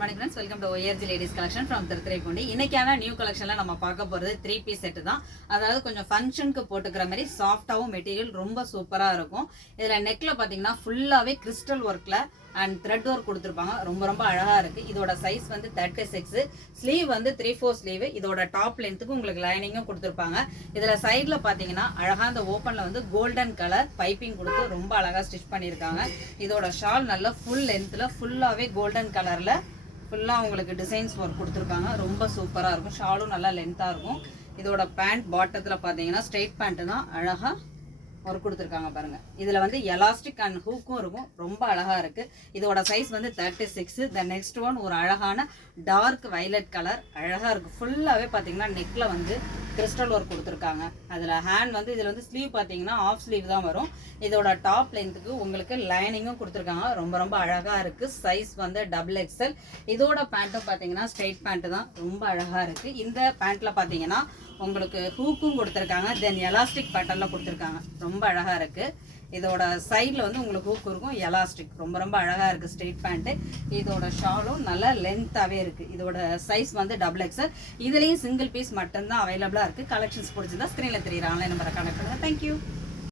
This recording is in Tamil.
Morning friends, welcome to ORG ladies collection from Thiruthuraipoondi. இன்னைக்கான நியூ கலெக்ஷன்ல நம்ம பார்க்க போறது 3 பீஸ் செட் தான். அதாவது கொஞ்சம் ஃபங்க்ஷனுக்கு போட்டுக்கிற மாதிரி சாஃப்டாவும் மெட்டீரியல் ரொம்ப சூப்பரா இருக்கும். இதுல நெக்ல பாத்தீங்கன்னா ஃபுல்லாவே கிறிஸ்டல் ஒர்க்ல அண்ட் த்ரெட் ஒர்க் கொடுத்துருப்பாங்க. ரொம்ப ரொம்ப அழகா இருக்கு. இதோட சைஸ் வந்து 36, ஸ்லீவ் வந்து 3/4 ஸ்லீவ். இதோட டாப் லென்த்துக்கு உங்களுக்கு லைனிங்கும் கொடுத்துருப்பாங்க. இதுல சைட்ல பாத்தீங்கன்னா அழகா அந்த ஓப்பன்ல வந்து கோல்டன் கலர் பைப்பிங் கொடுத்து ரொம்ப அழகா ஸ்டிச் பண்ணியிருக்காங்க. இதோட ஷால் நல்ல ஃபுல் லென்த்ல ஃபுல்லாவே கோல்டன் கலர்ல ஃபுல்லா உங்களுக்கு டிசைன்ஸ் ஒர்க் கொடுத்துருக்காங்க. ரொம்ப சூப்பரா இருக்கும். ஷாலும் நல்லா லென்த்தா இருக்கும். இதோட பேண்ட் பாட்டத்துல பாத்தீங்கன்னா ஸ்ட்ரெயிட் பேண்ட் தான் அழகா ஒர்க் கொடுத்துருக்காங்க பாருங்க. இதுல வந்து எலாஸ்டிக் அண்ட் ஹூக்கும் இருக்கும். ரொம்ப அழகா இருக்கு. இதோட சைஸ் வந்து 36. த நெக்ஸ்ட் ஒன் ஒரு அழகான டார்க் வயலட் கலர் அழகா இருக்கு. ஃபுல்லாவே பாத்தீங்கன்னா நெக்ல வந்து கிறிஸ்டல் ஒர்க் கொடுத்துருக்காங்க. அதுல ஹேண்ட் வந்து இதுல வந்து ஸ்லீவ் பாத்தீங்கன்னா ஆஃப் ஸ்லீவ் தான் வரும். இதோட டாப் லென்த்துக்கு உங்களுக்கு லைனிங்கும் கொடுத்துருக்காங்க. ரொம்ப ரொம்ப அழகா இருக்கு. சைஸ் வந்து XXL. இதோட பேண்ட்டும் பாத்தீங்கன்னா ஸ்ட்ரெயிட் பேண்ட் தான். ரொம்ப அழகா இருக்கு. இந்த பேண்ட்ல பாத்தீங்கன்னா உங்களுக்கு ஹூக்கும் கொடுத்துருக்காங்க. தென் எலாஸ்டிக் பேட்டர்ல கொடுத்துருக்காங்க. ரொம்ப அழகா இருக்கு. இதோட சைட்ல வந்து உங்களுக்கு ஹூக் இருக்கும், எலாஸ்டிக். ரொம்ப ரொம்ப அழகா இருக்கு ஸ்ட்ரெயிட் பேண்ட். இதோட ஷாலும் நல்லா லென்த்தாவே இருக்கு. இதோட சைஸ் வந்து XXL. இதுலயும் சிங்கிள் பீஸ் மட்டும்தான் அவைலபிளா இருக்கு. கலெக்ஷன்ஸ் பிடிச்சிருந்தா ஸ்கிரீன்ல தெரியுற ஆன்லைன் நம்பரை கனெக்ட் பண்ணுங்க. தேங்க்யூ.